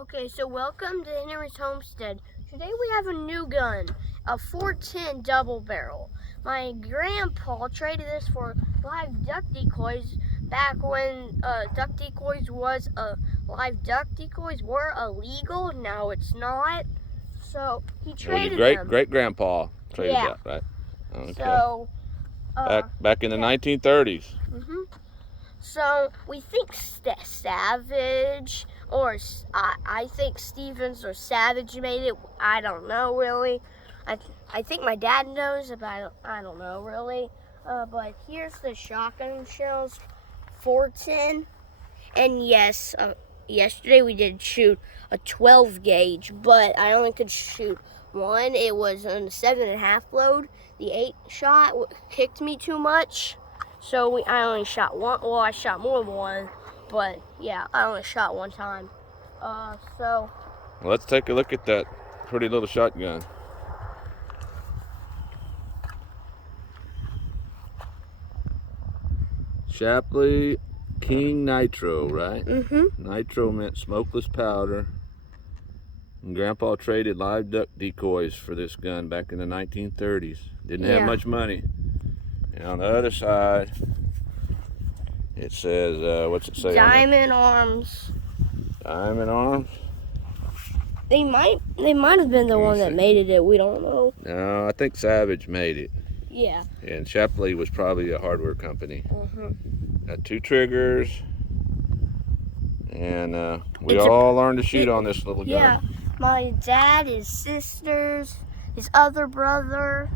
Okay, so welcome to Henry's Homestead. Today we have a new gun, a 410 double barrel. My grandpa traded this for live duck decoys back when duck decoys live duck decoys were illegal. Now it's not. So he traded your great grandpa traded that, right? Okay. So back in the 1930s. So we think Savage, or I think Stevens or Savage made it. I don't know really. I think my dad knows, but I don't know really. But here's the shotgun shells, 410. And yes, yesterday we did shoot a 12 gauge, but I only could shoot one. It was on a 7.5 load. The 8 shot kicked me too much. So I only shot one. Well, I shot more than one, but yeah, I only shot one time. So let's take a look at that pretty little shotgun. Shapleigh King Nitro, right? Nitro meant smokeless powder. And Grandpa traded live duck decoys for this gun back in the 1930s. Didn't have much money. And on the other side, it says, what's it say? Diamond Arms. Diamond Arms? They might have been the one that made it. We don't know. No, I think Savage made it. Yeah. And Shapleigh was probably a hardware company. Got 2 triggers. And we all learned to shoot on this little gun. Yeah. My dad, his sisters, his other brother.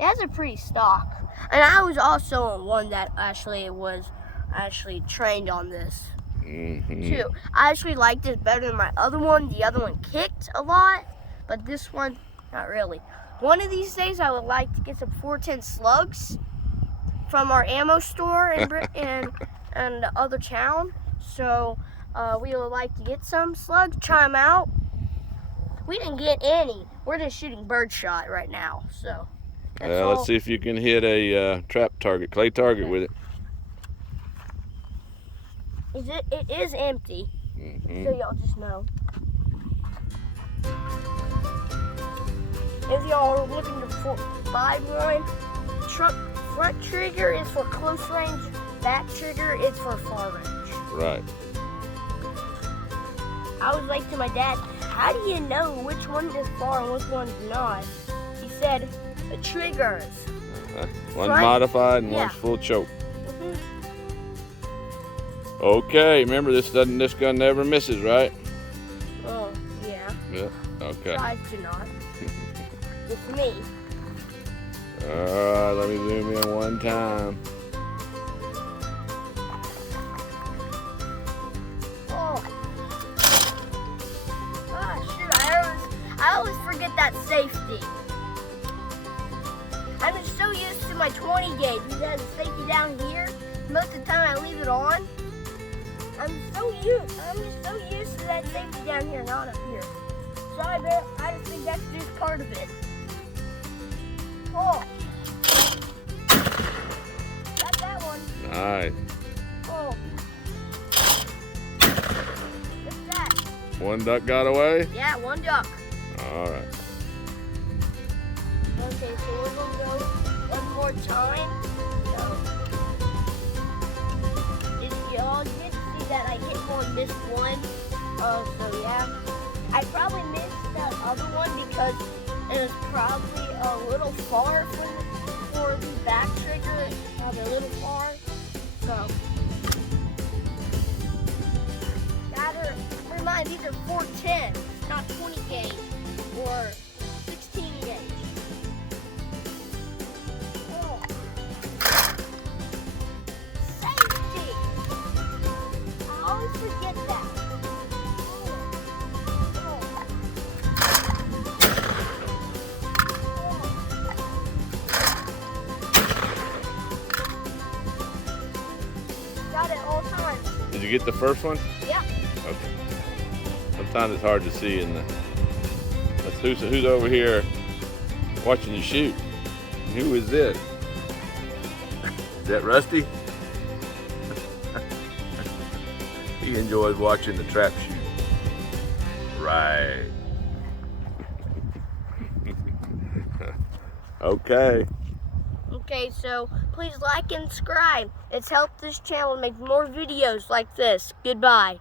It has a pretty stock. And I was also on one that was trained on this too. I actually liked it better than my other one. The other one kicked a lot, but this one, not really. One of these days, I would like to get some 410 slugs from our ammo store in and the other town. So we would like to get some slugs, try them out. We didn't get any. We're just shooting birdshot right now. So let's see if you can hit a trap target, clay target with it. It is empty, so y'all just know. If y'all are looking to buy one, front trigger is for close range, back trigger is for far range. Right. I was like to my dad, how do you know which one is far and which one's not? He said, the triggers. One's modified and one's full choke. Okay, remember this gun never misses, right? Oh, yeah. Yeah, okay. Tries to not. It's me. Alright, let me zoom in one time. I always forget that safety. I'm just so used to my 20 gauge. It has a safety down here. Most of the time I leave it on. I'm just so used to that safety down here, not up here. So I just think that's just part of it. Oh. Got that one. Nice. Oh. What's that? One duck got away? Yeah, one duck. All right. Okay, so we're gonna go one more time. So, y'all did see that I hit one, missed one. So yeah, I probably missed the other one because it was probably a little far for the back trigger. Probably a little far. So, gotta remind, these are 410, not 20 gauge. Or 16 gauge. Oh. Safety! I always forget that. Got it all times. Did you get the first one? Yeah. Okay. Sometimes it's hard to see in the... Who's over here watching you shoot? Who is this? Is that Rusty? He enjoys watching the trap shoot. right. Okay. Okay, so please like and subscribe. It's helped this channel make more videos like this. Goodbye.